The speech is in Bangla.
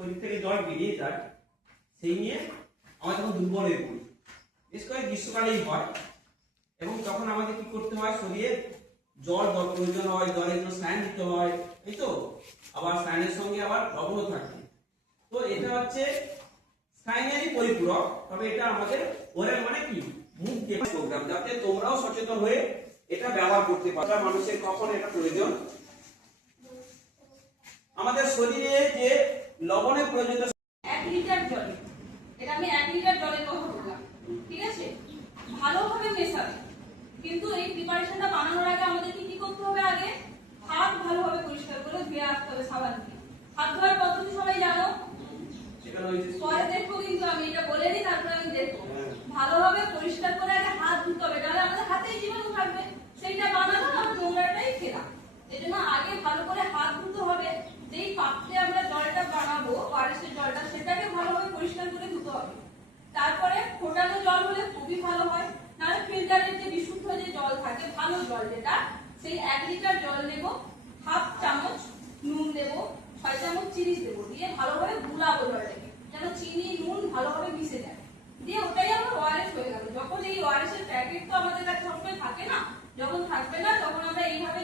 শরীর থেকে জল বেরিয়ে যায় সেই নিয়ে আমরা তখন দুর্বল হয়ে পড়ি। বিশেষ করে গ্রীষ্মকালেই হয় এবং তখন আমাদের কি করতে হয়, শরীরে জল প্রয়োজন হয়, জলের জন্য স্নান দিতে হয়, এই তো আবার স্নানের সঙ্গে আবার লবণও থাকে। তো এটা হচ্ছে স্থায়ী পরিপূরক, তবে এটা আমাদের ওরাল মানে কি মুখ দিয়ে প্রোগ্রাম, যাতে তোমরাও সচেতন হয়ে এটা ব্যবহার করতে পারো। মানুষের কখন এটা প্রয়োজন, আমাদের শরীরে যে লবণের প্রয়োজন 1 লিটার জলে, এটা আমি 1 লিটার জলের কথা বললাম, ঠিক আছে, ভালোভাবে মেশাবে। কিন্তু এই প্রিপারেশনটা বানানোর আগে আমাদের কি করতে হবে, আগে হাত ভালোভাবে পরিষ্কার করে ধুয়ে আসতে হবে সাবান দিয়ে। হাত ধোয়ার পদ্ধতি সবাই জানো, পরে দেখবো, কিন্তু আমি এটা বলে দিই তারপরে আমি দেখবো। ভালোভাবে পরিষ্কার করে আগে হাত ধুতে হবে, তাহলে আমাদের হাতেই জীবাণু থাকবে, সেইটা বানালাম আর নোংরাটাই খেলাম। এজন্য আগে ভালো করে হাত ধুতে হবে। যেই পাত্রে আমরা জলটা বানাবো ওআরএসের জলটা, সেটাকে ভালোভাবে পরিষ্কার করে ধুতে হবে। তারপরে ফোটানো জল হলে খুবই ভালো হয়, নাহলে ফিল্টারের যে বিশুদ্ধ যে জল থাকে ভালো জল যেটা, সেই 1 লিটার জল নেব, হাফ চামচ নুন দেব, 6 চামচ চিনি দেব, দিয়ে ভালোভাবে গুলাবো জলটাকে যেন চিনি নুন ভালোভাবে মিশে যায়। দিয়ে ওটাই আমার ওআরএস হয়ে গেল। যখন এই ওআরএস এর প্যাকেট তো আমাদের কাছে সবসময় থাকে না, যখন থাকবে না তখন আমরা এইভাবে